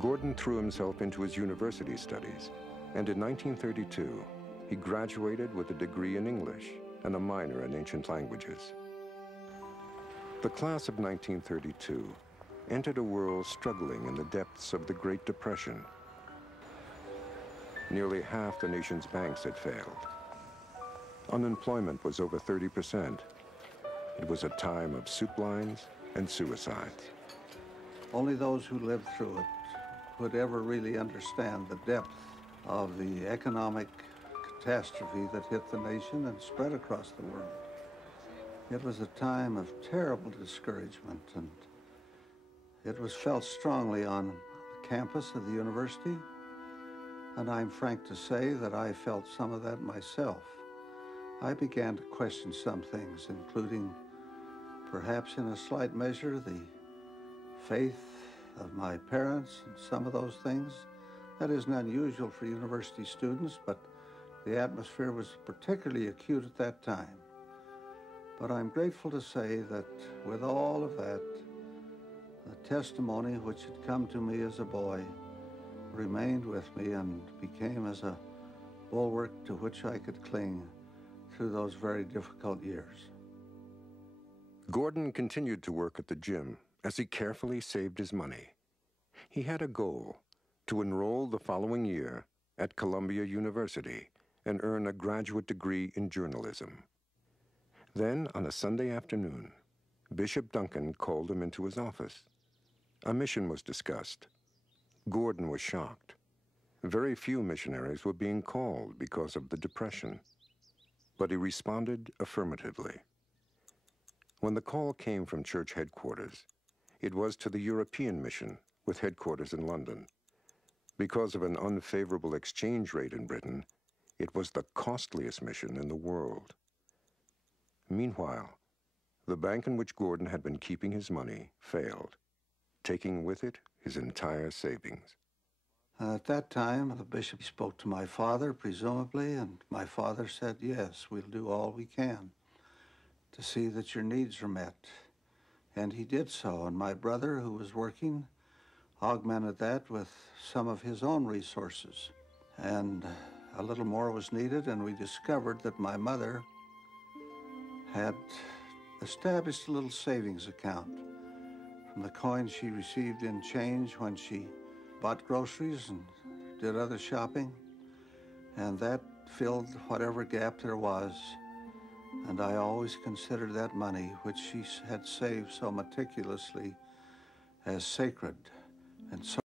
Gordon threw himself into his university studies, and in 1932, he graduated with a degree in English and a minor in ancient languages. The class of 1932 entered a world struggling in the depths of the Great Depression. Nearly half the nation's banks had failed. Unemployment was over 30%. It was a time of soup lines and suicides. Only those who lived through it would ever really understand the depth of the economic catastrophe that hit the nation and spread across the world. It was a time of terrible discouragement, and it was felt strongly on the campus of the university, and I'm frank to say that I felt some of that myself. I began to question some things, including, perhaps in a slight measure, the faith of my parents and some of those things. That isn't unusual for university students, but the atmosphere was particularly acute at that time. But I'm grateful to say that with all of that, the testimony which had come to me as a boy remained with me and became as a bulwark to which I could cling through those very difficult years. Gordon continued to work at the gym as he carefully saved his money. He had a goal: to enroll the following year at Columbia University and earn a graduate degree in journalism. Then, on a Sunday afternoon, Bishop Duncan called him into his office. A mission was discussed. Gordon was shocked. Very few missionaries were being called because of the Depression, but he responded affirmatively. When the call came from church headquarters, it was to the European mission with headquarters in London. Because of an unfavorable exchange rate in Britain, it was the costliest mission in the world. Meanwhile, the bank in which Gordon had been keeping his money failed, taking with it his entire savings. At that time, the bishop spoke to my father, presumably, and my father said, yes, we'll do all we can to see that your needs are met. And he did so, and my brother, who was working, augmented that with some of his own resources. And a little more was needed, and we discovered that my mother had established a little savings account from the coins she received in change when she bought groceries and did other shopping, and that filled whatever gap there was. And I always considered that money, which she had saved so meticulously, as sacred and so